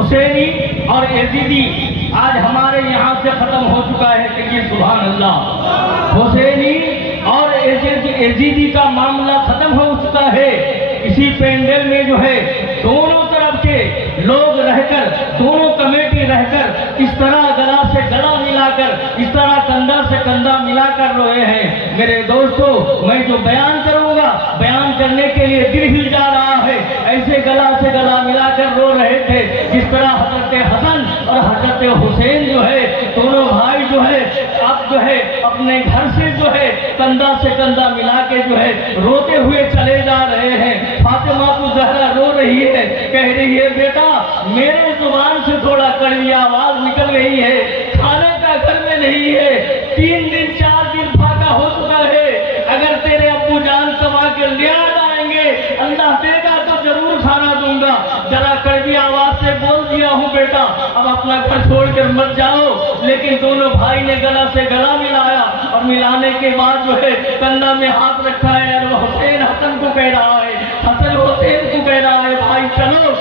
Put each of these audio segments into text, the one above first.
حسینی اور یزیدی آج ہمارے یہاں سے ختم ہو چکا ہے کہ یہ سبحان اللہ، حسینی اور یزیدی کا معاملہ ختم ہو چکا ہے۔ اسی پینڈل میں جو ہے دونوں طرف کے لوگ رہ کر، دونوں کمیٹی رہ کر اس طرح گلا سے گلا ملا کر، اس طرح کندھا سے کندھا ملا کر روئے ہیں۔ میرے دوستو، میں جو بیان کروں گا، بیان کرنے کے لیے دل ہل جا رہا ہے، ایسے گلا سے گلا ملا کر رو رہے تھے جس طرح حضرت حسن اور حضرت حسین جو ہے دونوں بھائی جو ہے اب جو ہے اپنے گھر سے جو ہے کندھا سے کندھا ملا کے جو ہے روتے ہوئے چلے جا رہے ہیں۔ فاطمہ کو زہرا رو رہی ہے، کہہ رہی ہے بیٹا میرے زبان سے تھوڑا کڑوی آواز نکل رہی ہے، کھانے کا گھر میں نہیں ہے، 3 دن 4 دن پھاکا ہو چکا ہے، اگر تیرے ابو جان کما کے لے آئیں گے اللہ دے گا تو ضرور کھانا دوں گا، ذرا کڑوی آواز سے بول دیا ہوں بیٹا اب اپنا گھر چھوڑ کر مت جاؤ۔ لیکن دونوں بھائی نے گلا سے گلا ملایا اور ملانے کے بعد جو ہے کندھا میں ہاتھ رکھا ہے اور وہ حسین حسن کو کہہ رہا ہے، حسن حسین کو کہہ رہا ہے بھائی چلو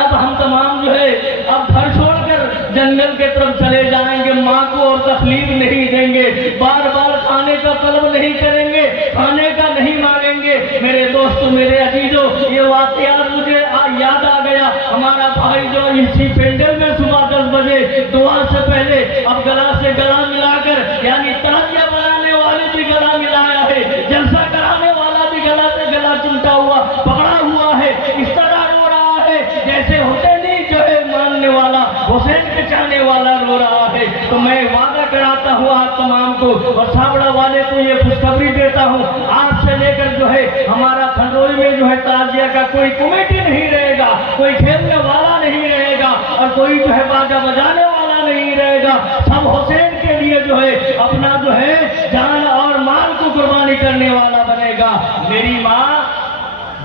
اب ہم تمام جو ہے اب گھر چھوڑ کر جنگل کے طرف چلے جائیں گے، ماں کو اور تکلیف نہیں دیں گے، بار بار کھانے کا طلب نہیں کریں گے، کھانے کا نہیں مانگیں گے۔ میرے دوستو، میرے عزیزو، یہ واقعات مجھے یاد آ گیا، ہمارا بھائی جو اسی پینڈل میں صبح 10 بجے دعا سے پہلے اب گلا سے گلا ملا کر یعنی تعزیہ بنانے والے بھی گلا ملایا ہے، جلسہ کرانے والا بھی گلا سے گلا چمٹا ہوا پکڑا ہوا ہے، اس طرح رو رہا ہے جیسے حسینی جو ہے ماننے والا، حسین کے چاہنے والا رو رہا ہے۔ تو میں وعدہ کراتا ہوں آپ تمام کو اور سابڑا والے کو یہ خوشخبری دیتا ہوں، آج سے لے کر جو ہے ہمارا کھنڈوئی میں جو ہے تعزیہ کا کوئی کمیٹی نہیں رہے گا، کوئی کھیلنے والا نہیں رہے گا اور کوئی جو ہے باجا بجانے والا نہیں رہے گا، سب حسین کے لیے جو ہے اپنا جو ہے جان اور مال کو قربانی کرنے والا بنے گا۔ میری ماں،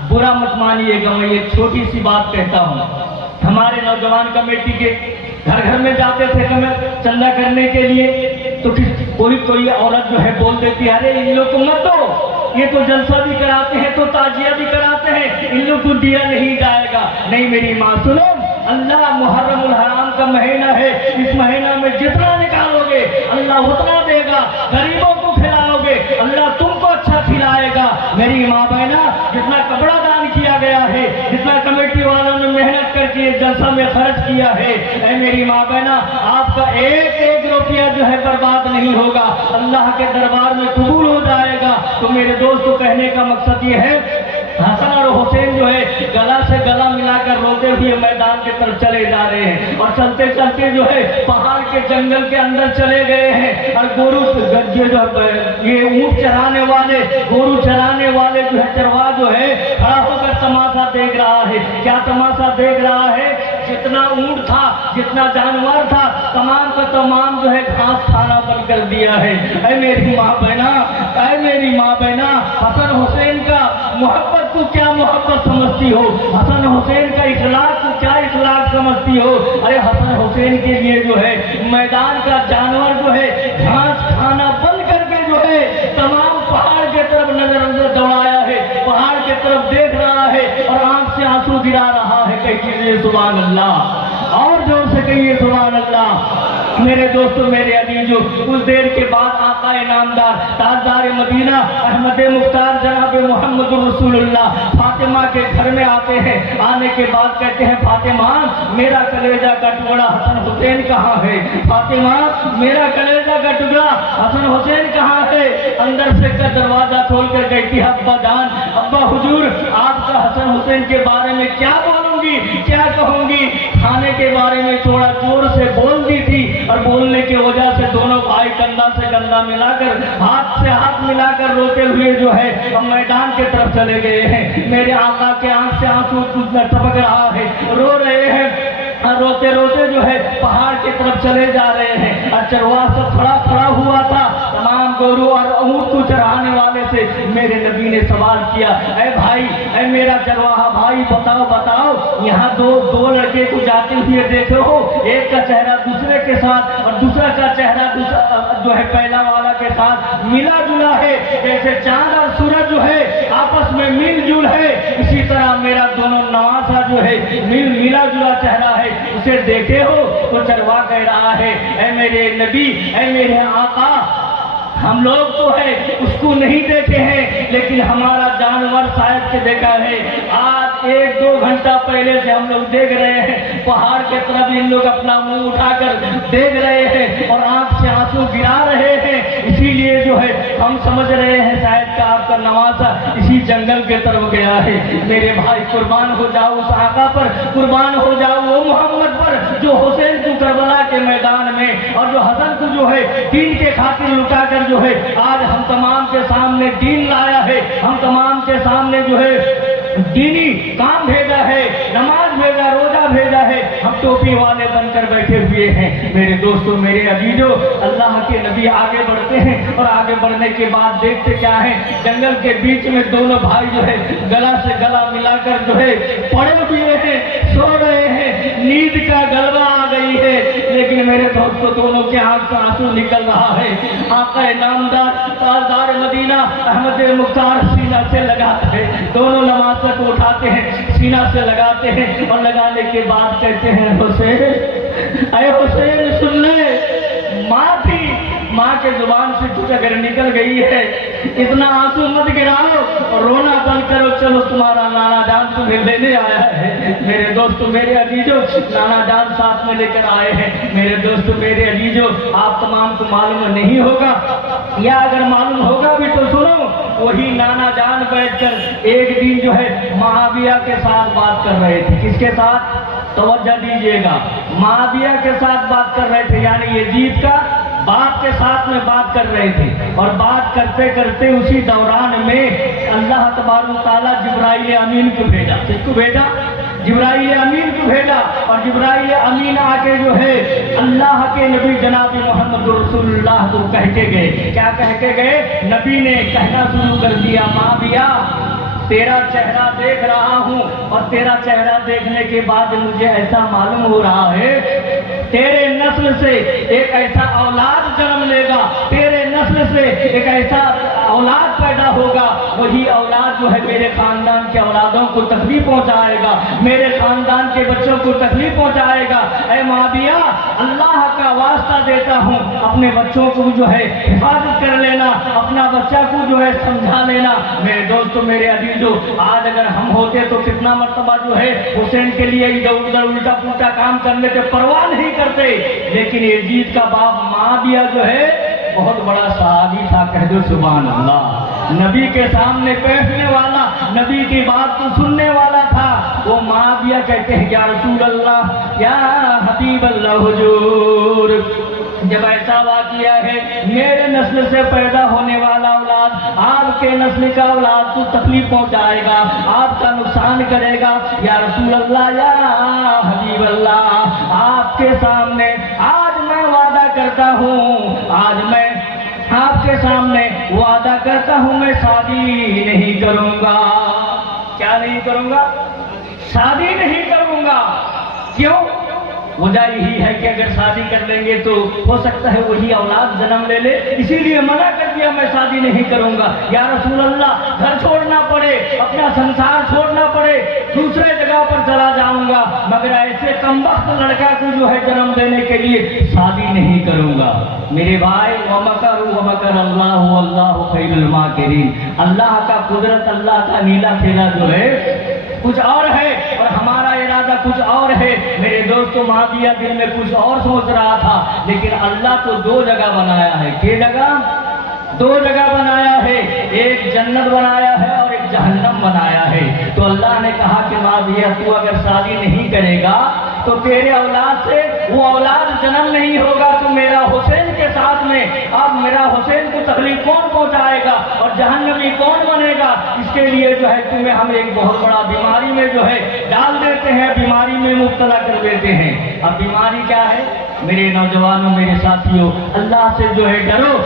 برا مت مانیے گا، میں ایک چھوٹی سی بات کہتا ہوں، ہمارے نوجوان کمیٹی کے گھر گھر میں جاتے تھے چندہ کرنے کے لیے، تو کوئی عورت جو ہے بول دیتی ہے ارے ان لوگ کو مت دو، یہ تو جلسہ بھی کراتے ہیں تو تعزیہ بھی کراتے ہیں، ان لوگ کو دیا نہیں جائے گا۔ نہیں میری ماں سنو، اللہ محرم الحرام کا مہینہ ہے، اس مہینہ میں جتنا نکالو گے اللہ اتنا دے گا، غریبوں کو کھلاؤ گے اللہ تم کو اچھا کھلائے گا۔ میری ماں بہنا، جتنا کپڑا دان کیا گیا ہے، جتنا کمیٹی والوں نے محنت کر کے جلسہ میں خرچ کیا ہے، اے میری ماں بہنا آپ کا ایک ایک روپیہ جو ہے برباد نہیں ہوگا، اللہ کے دربار میں قبول ہو جائے گا۔ تو میرے دوستو، کہنے کا مقصد یہ ہے حسن اور حسین جو ہے گلا سے گلا ملا کر روتے ہوئے میدان کی طرف چلے جا رہے ہیں اور چلتے چلتے جو ہے پہاڑ کے جنگل کے اندر چلے گئے ہیں اور یہ اونٹ چرانے والے، گورو چرانے والے جو ہے چروا جو ہے کھڑا ہو کر تماشا دیکھ رہا ہے۔ کیا تماشا دیکھ رہا ہے؟ جتنا اونٹ تھا، جتنا جانور تھا، تمام کا تمام جو ہے گھاس کھانا بند کر دیا ہے۔ اے میری ماں بہنا، اے میری ماں بہنا، حسن حسین کا محبت کو کیا محبت سمجھتی ہو، حسن حسین کا اخلاق کو کیا اخلاق سمجھتی ہو؟ ارے حسن حسین کے لیے جو ہے میدان کا جانور جو ہے گھاس کھانا بند کر کے جو ہے تمام پہاڑ کے طرف نظر دوڑایا ہے، پہاڑ کے طرف دیکھ رہا ہے اور آنکھ سے آنسو گرا رہا ہے۔ کہیے سبحان اللہ، اور زور سے کہیے سبحان اللہ۔ میرے دوستو، میرے عزیزو، کچھ دیر کے بعد آقا نامدار تاجدار مدینہ احمد مختار جناب محمد رسول اللہ فاطمہ کے گھر میں آتے ہیں۔ آنے کے بعد کہتے ہیں فاطمہ میرا کلیجہ کا ٹکڑا حسن حسین کہاں ہے؟ فاطمہ میرا کلیجہ کا ٹکڑا حسن حسین کہاں ہے؟ اندر سے کا دروازہ کھول کر کہتی ہے ابا جان، ابا حضور آپ کا حسن حسین کے بارے میں کیا بولوں گی، کیا کہوں گی؟ کھانے کے بارے میں تھوڑا زور سے بول دی تھی اور بولنے کی وجہ سے دونوں بھائی کندھا سے کندھا ملا کر، ہاتھ سے ہاتھ ملا کر روتے ہوئے جو ہے میدان کے طرف چلے گئے ہیں۔ میرے آقا کے آنکھ سے آنسو ٹپک رہا ہے، رو رہے ہیں، روتے روتے جو ہے پہاڑ کی طرف چلے جا رہے ہیں اور چروا سب کھڑا ہوا تھا، تمام گورو اور اونٹ کو چرانے والے سے میرے نبی نے سوال کیا، اے بھائی، اے میرا چرواہا بھائی، بتاؤ بتاؤ، یہاں دو لڑکے کو جاتے ہوئے دیکھے ہو، ایک کا چہرہ دوسرے کے ساتھ اور دوسرا کا چہرہ جو ہے پہلا والا کے ساتھ ملا جلا ہے، جیسے چاند اور سورج جو ہے آپس میں مل جل ہے، اسی طرح میرا دونوں نواسا جو ہے ملا جلا چہرہ ہے، اسے دیکھے ہو؟ تو چرواہا کہہ رہا ہے، اے میرے نبی، اے میرے آقا، ہم لوگ تو ہے اس کو نہیں دیکھے ہیں، لیکن ہمارا جانور شاید کے دیکھا ہے۔ آج 1-2 گھنٹہ پہلے سے ہم لوگ دیکھ رہے ہیں، پہاڑ کے طرف ان لوگ اپنا منہ اٹھا کر دیکھ رہے ہیں اور آنکھ سے آنسو گرا رہے ہیں، اسی لیے جو ہے ہم سمجھ رہے ہیں شاید کہ آپ کا نواسا اسی جنگل کے طرف گیا ہے۔ میرے بھائی، قربان ہو جاؤ اس آقا پر، قربان ہو جاؤ وہ محمد پر جو حسین کو کربلا کے میدان میں اور جو حسن کو جو ہے دین کے خاطر لٹا کر جو ہے آج ہم تمام کے سامنے دین لایا ہے، ہم تمام کے سامنے جو ہے دینی کام بھیجا ہے، نماز بھیجا، روزہ بھیجا ہے، ہم ٹوپی والے بن کر بیٹھے ہوئے ہیں۔ میرے دوستوں، میرے عزیزوں، اللہ کے نبی آگے بڑھتے ہیں اور آگے بڑھنے کے بعد دیکھتے کیا ہے، جنگل کے بیچ میں دونوں بھائی جو ہے گلا سے گلا ملا کر جو ہے پڑے ہوئے ہیں، سو رہے ہیں، نیند کا غلبہ آ گئی ہے، لیکن میرے دوستوں دونوں کے آنکھ سے آنسو نکل رہا ہے۔ آقا نامدار تاجدار مدینہ احمد مختار سینہ سے لگاتے ہیں، دونوں نماز کو اٹھاتے ہیں، سینہ سے لگاتے ہیں اور لگانے کے بعد کہتے ہیں، حسین، اے حسین سن لے، ماں تھی، ماں کے زبان سے کچھ اگر نکل گئی ہے، اتنا آنسو مت گراؤ، رونا بند کرو، چلو تمہارا نانا جان تمہیں لینے آیا ہے۔ میرے دوستو، میرے عزیزو، نانا جان ساتھ میں لے کر آئے ہیں۔ میرے دوستو، میرے عزیزو، آپ تمام کو معلوم نہیں ہوگا یا اگر معلوم ہوگا بھی تو سنو، وہی نانا جان بیٹھ کر ایک دن جو ہے معاویہ کے ساتھ بات کر رہے تھے۔ کس کے ساتھ؟ توجہ دیجئے گا، معاویہ کے ساتھ بات کر رہے تھے، یعنی یزید کا باپ کے ساتھ میں بات کر رہے تھے، اور بات کرتے کرتے اسی دوران میں اللہ تبارک و تعالیٰ جبرائیل امین کو بھیجا۔ کس کو بھیجا؟ جبرائیل امین کو بھیجا، اور جبرائیل امین آ کے جو ہے اللہ کے نبی جناب محمد رسول اللہ کو کہہ کے گئے۔ کیا کہہ کے گئے؟ نبی نے کہنا شروع کر دیا، معاویہ، تیرا چہرہ دیکھ رہا ہوں، اور تیرا چہرہ دیکھنے کے بعد مجھے ایسا معلوم ہو رہا ہے تیرے نسل سے ایک ایسا اولاد جنم لے گا، تیرے نسل سے ایک ایسا اولاد پیدا ہوگا، وہی اولاد جو ہے میرے خاندان کے اولادوں کو تکلیف پہنچائے گا، میرے خاندان کے بچوں کو تکلیف پہنچائے گا۔ اے معاویہ، اللہ کا واسطہ دیتا ہوں، اپنے بچوں کو جو ہے حفاظت کر لینا، اپنا بچہ کو جو ہے سمجھا لینا۔ میرے دوستو، میرے عزیزو، آج اگر ہم ہوتے تو کتنا مرتبہ جو ہے حسین کے لیے ادھر ادھر الٹا پلٹا کام کرنے سے پرواہ نہیں کرتے، لیکن یزید کا باپ معاویہ جو ہے بہت بڑا صحابی تھا، کہہ دو سبحان اللہ، نبی کے سامنے بیٹھنے والا، نبی کی بات کو سننے والا تھا۔ وہ معاویہ کہتے ہیں، یا رسول اللہ، یا حبیب اللہ حضور، جب ایسا واقعہ ہے میرے نسل سے پیدا ہونے والا اولاد آپ کے نسل کا اولاد کو تکلیف پہنچائے گا، آپ کا نقصان کرے گا، یا رسول اللہ، یا حبیب اللہ، آپ کے سامنے آج میں وعدہ کرتا ہوں، آج میں آپ کے سامنے وعدہ کرتا ہوں، میں شادی نہیں کروں گا۔ کیا نہیں کروں گا؟ شادی نہیں کروں گا۔ کیوں؟ وجہ یہی ہے کہ اگر شادی کر لیں گے تو ہو سکتا ہے وہی اولاد جنم لے لے، اسی لیے منع کر دیا، میں شادی نہیں کروں گا۔ یا رسول اللہ، گھر چھوڑنا پڑے، اپنا سنسار چھوڑنا پڑے، دوسرے جگہ پر چلا جاؤں گا، مگر ایسے کمبخت لڑکا کو جو ہے جنم دینے کے لیے شادی نہیں کروں گا۔ میرے بھائی، وَمَكَرُوا وَمَكَرَ اللَّهُ وَاللَّهُ خَيْرُ الْمَاكِرِينَ، اللہ کا قدرت، اللہ کا نیلا کھیلا جو ہے کچھ اور ہے اور ہمارا ارادہ کچھ اور ہے۔ میرے دوستو، معاویہ دل میں کچھ اور سوچ رہا تھا، لیکن اللہ تو دو جگہ بنایا ہے۔ کیا جگہ؟ دو جگہ بنایا ہے، ایک جنت بنایا ہے اور ایک جہنم بنایا ہے۔ تو اللہ نے کہا کہ معاویہ، تو اگر شادی نہیں کرے گا تو تیرے اولاد سے وہ اولاد جنم نہیں ہوگا، تو میرا حسین کے ساتھ میں اب میرا حسین کو تکلیف کون پہنچائے گا اور جہنمی کون بنے گا؟ اس کے لیے جو ہے تمہیں ہم ایک بہت بڑا بیماری میں جو ہے ڈال دیتے ہیں، بیماری میں مبتلا کر دیتے ہیں۔ اب بیماری کیا ہے؟ میرے نوجوانوں، میرے ساتھیوں، اللہ سے جو ہے ڈرو،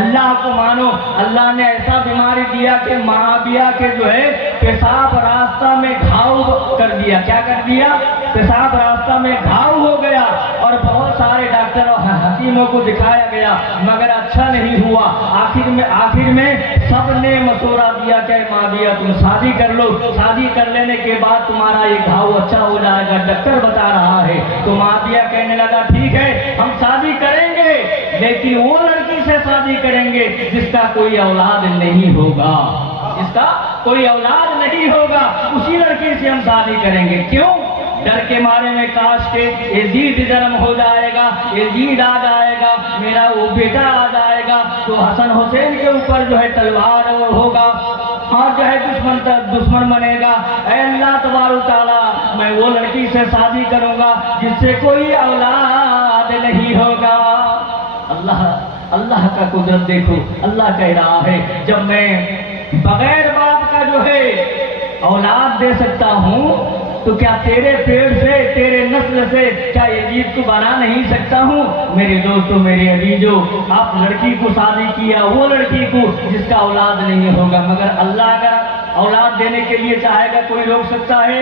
اللہ کو مانو. اللہ نے ایسا بیماری دیا کہ معاویہ کے جو ہے پیشاب راستہ میں گھاؤ کر دیا. کیا کر دیا؟ پیشاب راستہ میں گھاؤ ہو گیا. اور بہت سارے ڈاکٹر اور حکیموں کو دکھایا گیا مگر اچھا نہیں ہوا. آخر میں سب نے مشورہ دیا کہ معاویہ تم شادی کر لو, شادی کر لینے کے بعد تمہارا یہ گھاؤ اچھا ہو جائے گا, ڈاکٹر بتا رہا ہے. تو معاویہ کہنے لگا ٹھیک ہے ہم شادی کریں گے, لیکن وہ لڑکی سے شادی کریں گے جس کا کوئی اولاد نہیں ہوگا, جس کا کوئی اولاد نہیں ہوگا, اسی لڑکی سے ہم شادی کریں گے. کیوں؟ ڈر کے مارے میں کاش کے یزید جنم ہو جائے گا, یزید آ جائے گا, میرا وہ بیٹا آ جائے گا تو حسن حسین کے اوپر جو ہے تلوار ہوگا اور جو ہے دشمن بنے گا. اے اللہ تبارک تعالیٰ میں وہ لڑکی سے شادی کروں گا جس سے کوئی اولاد نہیں ہوگا. اللہ کا قدرت دیکھو, اللہ کہہ رہا ہے جب میں بغیر باپ کا جو ہے اولاد دے سکتا ہوں تو کیا تیرے پیڑ سے, تیرے نسل سے کیا یزید کو بنا نہیں سکتا ہوں؟ میرے دوستوں, میرے عزیزوں, آپ لڑکی کو شادی کیا, وہ لڑکی کو جس کا اولاد نہیں ہوگا, مگر اللہ اگر اولاد دینے کے لیے چاہے گا کوئی روک سکتا ہے؟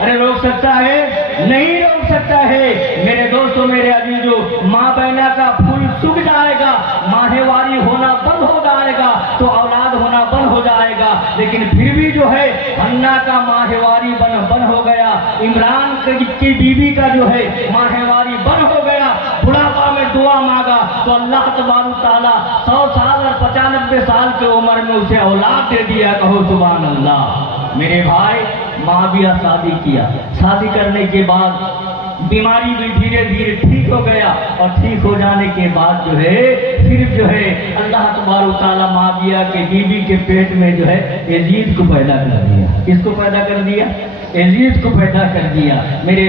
ارے روک سکتا ہے؟ نہیں روک سکتا ہے. میرے دوستوں, میرے عزیزوں, ماں بہنا کا پھول سوکھ جائے گا, ماہواری ہونا بند ہو جائے گا تو اولاد ہونا بند ہو جائے گا. لیکن پھر بھی جو ہے حنا کا ماہواری بند ہو گیا, عمران کی بیوی کا جو ہے ماہواری بند ہو گیا, بڑھاپا میں دعا مانگا تو اللہ تبارک تعالیٰ 100 سال اور 95 سال کی عمر میں اسے اولاد دے دیا. کہو سبحان اللہ. میرے بھائی, معاویہ شادی کیا, شادی کرنے کے بعد بیماری بھی دھیرے دھیرے ٹھیک ہو گیا, اور ٹھیک ہو جانے کے بعد جو ہے پھر جو ہے اللہ تبارک تعالیٰ معاویہ کے بیوی کے پیٹ میں جو ہے یزید کو پیدا کر دیا. کس کو پیدا کر دیا؟ یزید کو پیدا کر دیا. میرے